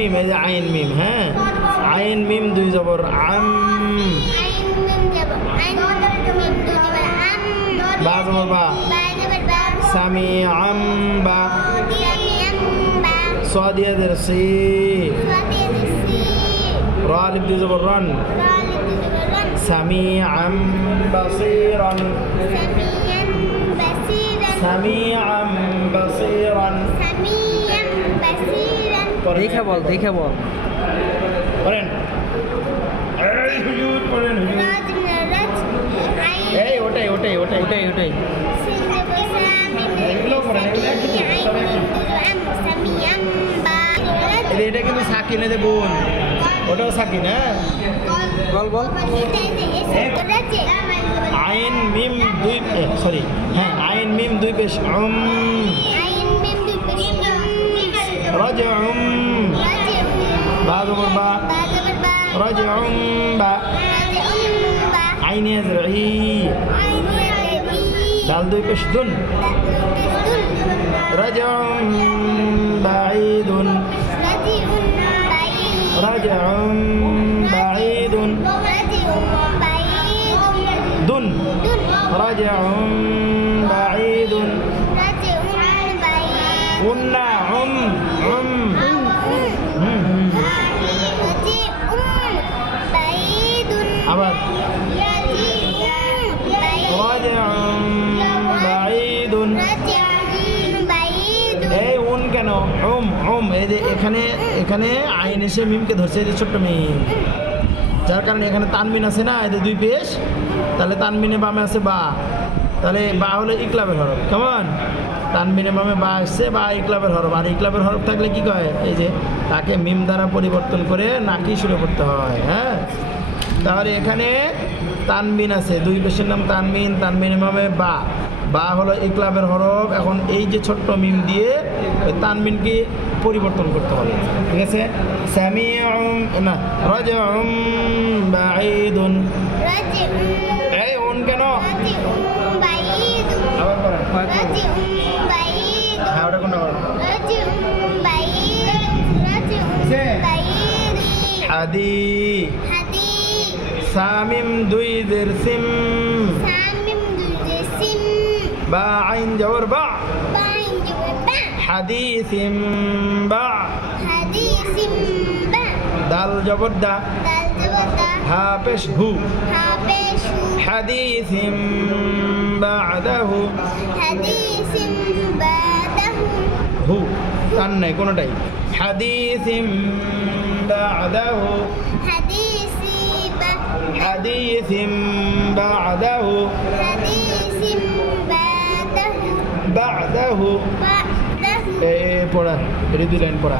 মিম এই যে আইন মিম হ্যাঁ আইন মিম দুই জবর আম বা জবর বা সামিআম বা সাদিয়া দের সি রা আলিফ দুই জবর রান সামিআম বাসীরান সামিআম বাসীরান দেখে বল পড়েন এই হুজুর পড়েন হুজুর এই ওটাই এগুলো পড়েন এটা কিন্তু সাকিন এদের বোন ওটাও সাকিন হ্যাঁ বল আইন মিম দুই সরি হ্যাঁ আইন মিম দুই পেশ রাজিউম বা জবর বা রাজিউম বা আইন ইয়াজরি দাল দুই পেশ দুন রাজিউম বাঈদুন রাজিউম বাঈদুন দুন রাজিউম বাঈদুন উন্না আবার রাজিউম বাঈদুন এই উন কেন এই যে এখানে আইন এসে মিমকে ধরছে এই যে ছোট্ট মিম যার কারণে এখানে তানমিন আছে না এদের দুই পেশ তাহলে তানমিনে বামে আছে বা তাহলে বা হলো ইকলাবের হরফ কেমন তানমিনে বামে বা আসছে বা ইকলাবের হরফ আর ইকলাবের হরফ থাকলে কি কয় এই যে তাকে মিম দ্বারা পরিবর্তন করে নাকি শুরু করতে হয় হ্যাঁ তাহলে এখানে তানমিন আছে দুই পেশের নাম তানমিনে বামে বা হলো ইকলাবের হরফ এখন এই যে ছোট্ট মিম দিয়ে ওই তানমিনকে পরিবর্তন করতে হবে ঠিক আছে সামিউম না রাজিউম বাঈদুন এই উন কেন আবার করেন হ্যাঁ ওটা কোন হাদি সামিম দুই দের সিম বা আইন জবর বা হাদিসিম বা দাল জবর দা হা পেশ হু হাদিসিম বাদাহু হু কান নাই কোনটাই হাদিসিম বাদাহু হাদিসিম বাদাহু بعده পড়া রেডি লাইন পড়া